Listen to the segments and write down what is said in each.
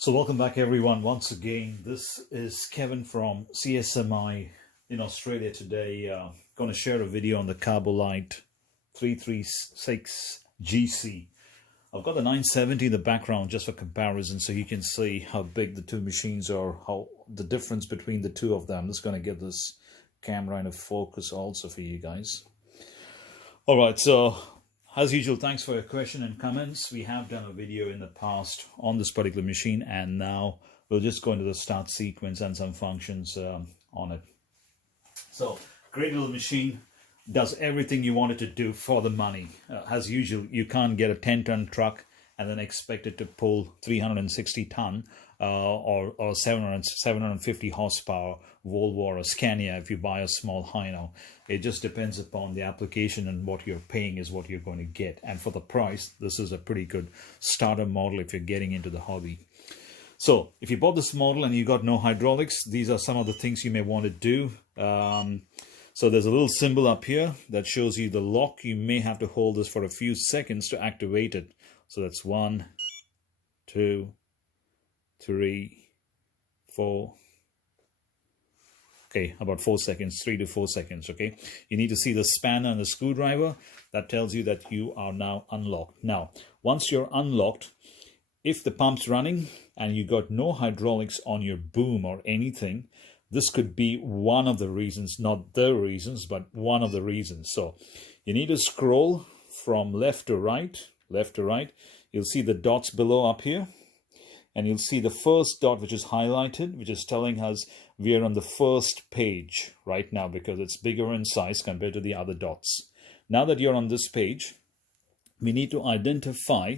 So welcome back everyone once again. This is Kevin from CSMI in Australia today. Going to share a video on the Carbolite 336 GC. I've got the 970 in the background just for comparison so you can see how big the two machines are, how the difference between the two of them. I'm just going to get this camera in a focus also for you guys. Alright, so as usual, thanks for your question and comments. We have done a video in the past on this particular machine, and now we'll just go into the start sequence and some functions on it. So, great little machine, does everything you want it to do for the money. As usual, you can't get a 10-ton truck and then expect it to pull 360 ton or 750 horsepower Volvo or a Scania if you buy a small Hino. It just depends upon the application, and what you're paying is what you're going to get. And for the price, this is a pretty good starter model if you're getting into the hobby. So if you bought this model and you got no hydraulics, these are some of the things you may want to do. So there's a little symbol up here that shows you the lock. You may have to hold this for a few seconds to activate it. So that's 1, 2, 3, 4. Okay, about 4 seconds, 3 to 4 seconds, okay? You need to see the spanner and the screwdriver. That tells you that you are now unlocked. Now, once you're unlocked, if the pump's running and you got no hydraulics on your boom or anything, this could be one of the reasons, not the reasons, but one of the reasons. So you need to scroll from left to right. You'll see the dots below up here. And you'll see the first dot which is highlighted, which is telling us we are on the first page right now because it's bigger in size compared to the other dots. Now that you're on this page, we need to identify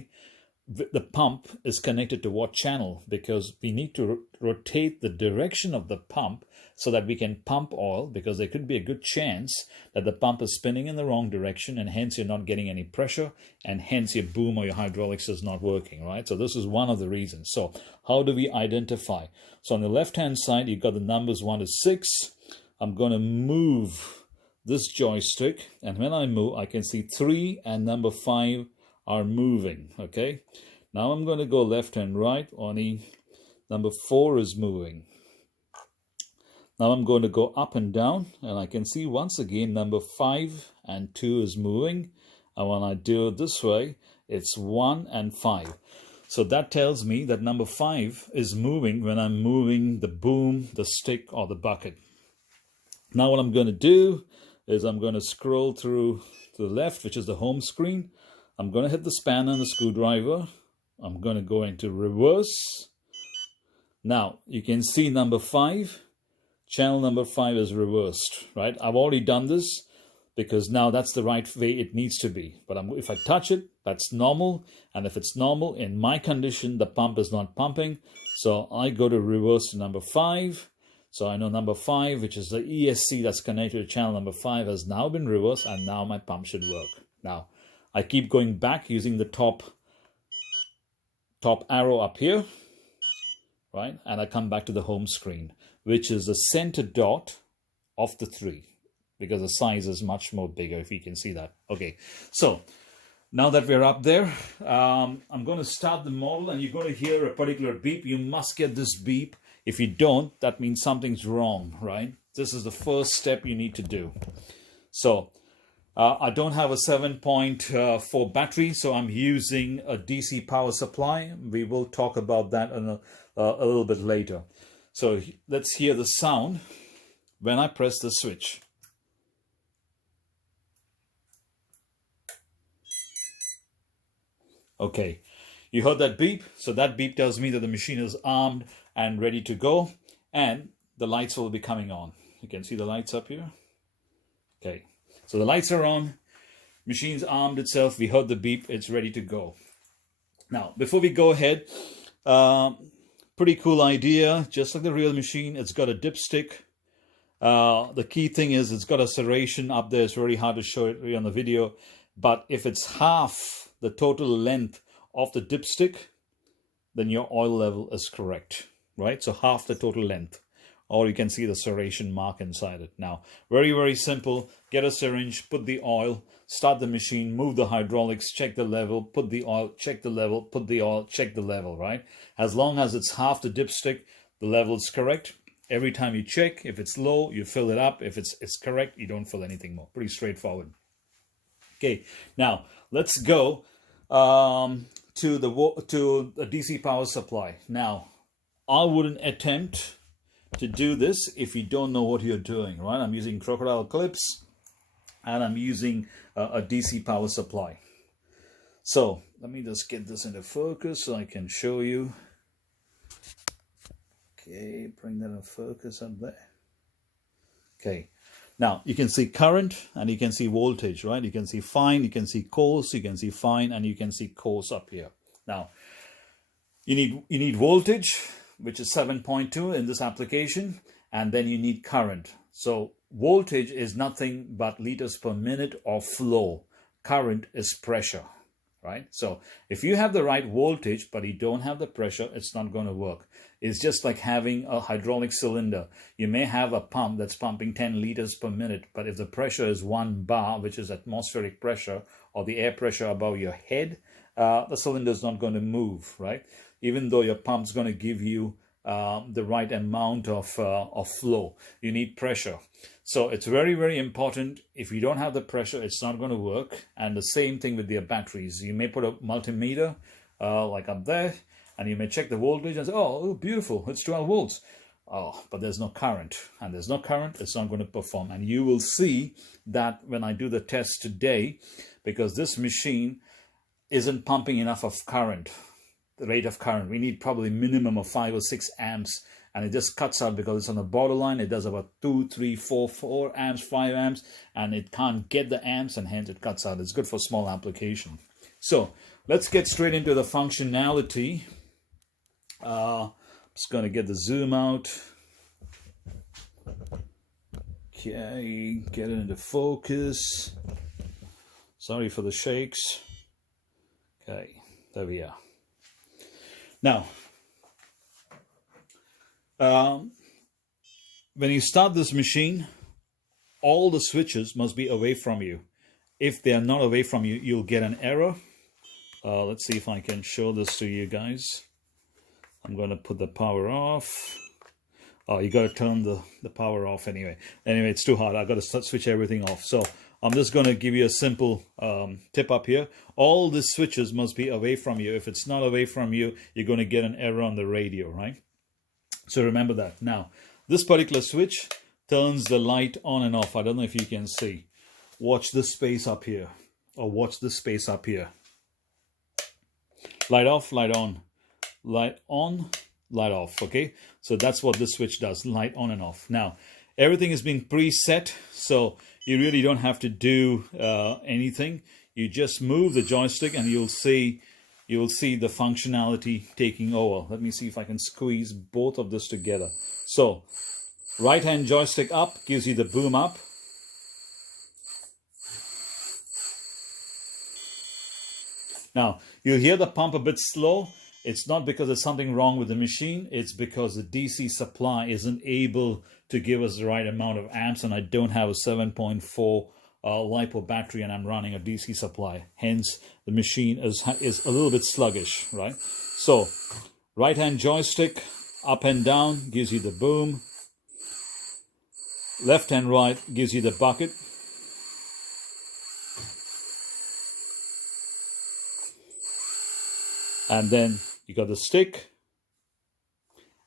the pump is connected to what channel, because we need to rotate the direction of the pump so that we can pump oil, because there could be a good chance that the pump is spinning in the wrong direction and hence you're not getting any pressure and hence your boom or your hydraulics is not working, right? So this is one of the reasons. So how do we identify? So on the left hand side, you've got the numbers 1 to 6. I'm going to move this joystick, and when I move, I can see 3 and number 5 are moving, okay? Now I'm going to go left and right. Only number 4 is moving. Now I'm going to go up and down, and I can see once again number 5 and 2 is moving. And when I do it this way, it's 1 and 5. So that tells me that number 5 is moving when I'm moving the boom, the stick, or the bucket. Now what I'm going to do is I'm going to scroll through to the left, which is the home screen. I'm going to hit the spanner and the screwdriver. I'm going to go into reverse. Now, you can see number 5, channel number 5 is reversed, right? I've already done this because now that's the right way it needs to be. But if I touch it, that's normal. And if it's normal, in my condition, the pump is not pumping. So I go to reverse to number 5. So I know number 5, which is the ESC that's connected to channel number 5, has now been reversed, and now my pump should work. Now, I keep going back using the top arrow up here, right? And I come back to the home screen, which is the center dot of the 3, because the size is much more bigger, if you can see that. Okay, so now that we're up there, I'm going to start the model, and you're going to hear a particular beep. You must get this beep. If you don't, that means something's wrong, right? This is the first step you need to do. So I don't have a 7.4 battery, so I'm using a DC power supply. We will talk about that in a little bit later. So let's hear the sound when I press the switch. Okay, you heard that beep? So that beep tells me that the machine is armed and ready to go, and the lights will be coming on. You can see the lights up here. Okay. So the lights are on, machine's armed itself, we heard the beep, it's ready to go. Now, before we go ahead, pretty cool idea, just like the real machine, it's got a dipstick. The key thing is it's got a serration up there. It's very hard to show it on the video, but if it's half the total length of the dipstick, then your oil level is correct, right? So half the total length or you can see the serration mark inside it. Now, very, very simple. Get a syringe, put the oil, start the machine, move the hydraulics, check the level, put the oil, check the level, put the oil, check the level, right? As long as it's half the dipstick, the level is correct. Every time you check, if it's low, you fill it up. If it's correct, you don't fill anything more. Pretty straightforward. Okay, now let's go to the DC power supply. Now, I wouldn't attempt to do this if you don't know what you're doing, right? I'm using crocodile clips and I'm using a DC power supply. So let me just get this into focus so I can show you. Okay, bring that in focus up there. Okay, now you can see current and you can see voltage, right? You can see fine, you can see coarse, you can see fine, and you can see coarse up here. Now, you need voltage, which is 7.2 in this application, and then you need current. So voltage is nothing but liters per minute of flow. Current is pressure, right? So if you have the right voltage, but you don't have the pressure, it's not going to work. It's just like having a hydraulic cylinder. You may have a pump that's pumping 10 liters per minute, but if the pressure is 1 bar, which is atmospheric pressure, or the air pressure above your head, the cylinder is not going to move, right? Even though your pump's going to give you the right amount of flow, you need pressure. So it's very, very important. If you don't have the pressure, it's not going to work. And the same thing with your batteries. You may put a multimeter like up there, and you may check the voltage and say, oh, beautiful, it's 12 volts. Oh, but there's no current. And there's no current, it's not going to perform. And you will see that when I do the test today, because this machine isn't pumping enough of current, the rate of current. We need probably minimum of 5 or 6 amps, and it just cuts out because it's on the borderline. It does about 2, 3, 4 amps, 5 amps, and it can't get the amps, and hence it cuts out. It's good for small application. So let's get straight into the functionality. I'm just going to get the zoom out. Okay, get it into focus. Sorry for the shakes. Okay, there we are. Now, when you start this machine, all the switches must be away from you. If they are not away from you, you'll get an error. Let's see if I can show this to you guys. I'm going to put the power off. Oh, you got to turn the power off anyway. Anyway, it's too hot. I got to switch everything off. So I'm just going to give you a simple tip up here. All the switches must be away from you. If it's not away from you, you're going to get an error on the radio, right? So remember that. Now, this particular switch turns the light on and off. I don't know if you can see. Watch this space up here, or watch this space up here. Light off, light on. Light on, light off, okay? So that's what this switch does, light on and off. Now, everything has been preset, so you really don't have to do anything. You just move the joystick and you'll see the functionality taking over. Let me see if I can squeeze both of this together. So, right hand joystick up gives you the boom up. Now, you'll hear the pump a bit slow. It's not because there's something wrong with the machine. It's because the DC supply isn't able to give us the right amount of amps, and I don't have a 7.4 LiPo battery, and I'm running a DC supply. Hence, the machine is a little bit sluggish, right? So, right-hand joystick, up and down, gives you the boom. Left and right gives you the bucket. And then you got the stick,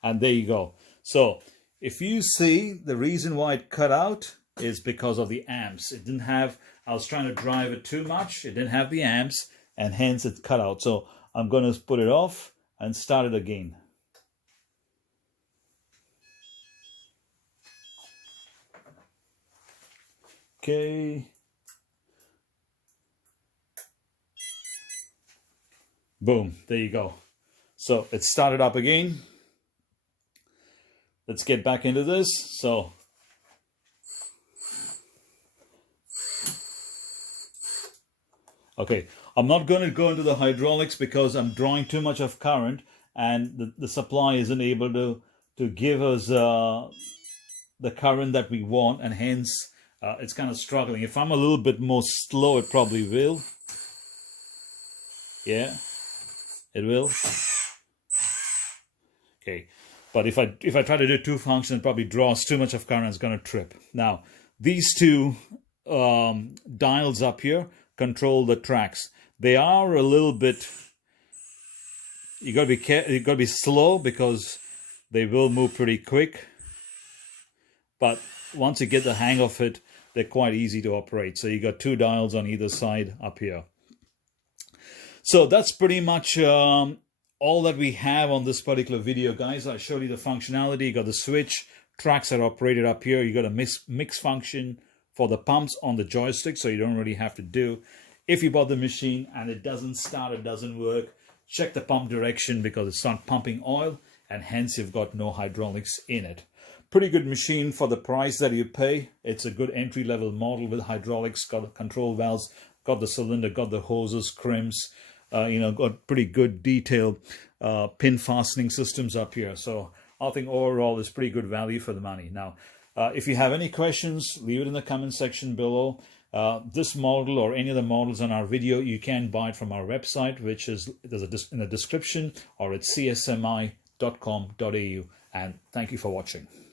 and there you go. So if you see, the reason why it cut out is because of the amps. It didn't have, I was trying to drive it too much. It didn't have the amps, and hence it cut out. So I'm going to put it off and start it again. Okay. Boom, there you go. So it started up again. Let's get back into this. So okay, I'm not going to go into the hydraulics because I'm drawing too much of current, and the supply isn't able to give us the current that we want, and hence it's kind of struggling. If I'm a little bit more slow, it probably will. Yeah, it will. Okay, but if I try to do two functions, it probably draws too much of current. It's going to trip. Now, these two dials up here control the tracks. They are a little bit. You got to be slow because they will move pretty quick. But once you get the hang of it, they're quite easy to operate. So you got two dials on either side up here. So that's pretty much all that we have on this particular video, guys. I showed you the functionality. You got the switch, tracks are operated up here. You got a mix function for the pumps on the joystick, so you don't really have to do. If you bought the machine and it doesn't start, it doesn't work, check the pump direction because it's not pumping oil, and hence you've got no hydraulics in it. Pretty good machine for the price that you pay. It's a good entry-level model with hydraulics, got the control valves, got the cylinder, got the hoses, crimps, got pretty good detailed pin fastening systems up here. So I think overall it's pretty good value for the money. Now, if you have any questions, leave it in the comment section below. This model or any of the models on our video, you can buy it from our website, which is in the description, or at csmi.com.au. And thank you for watching.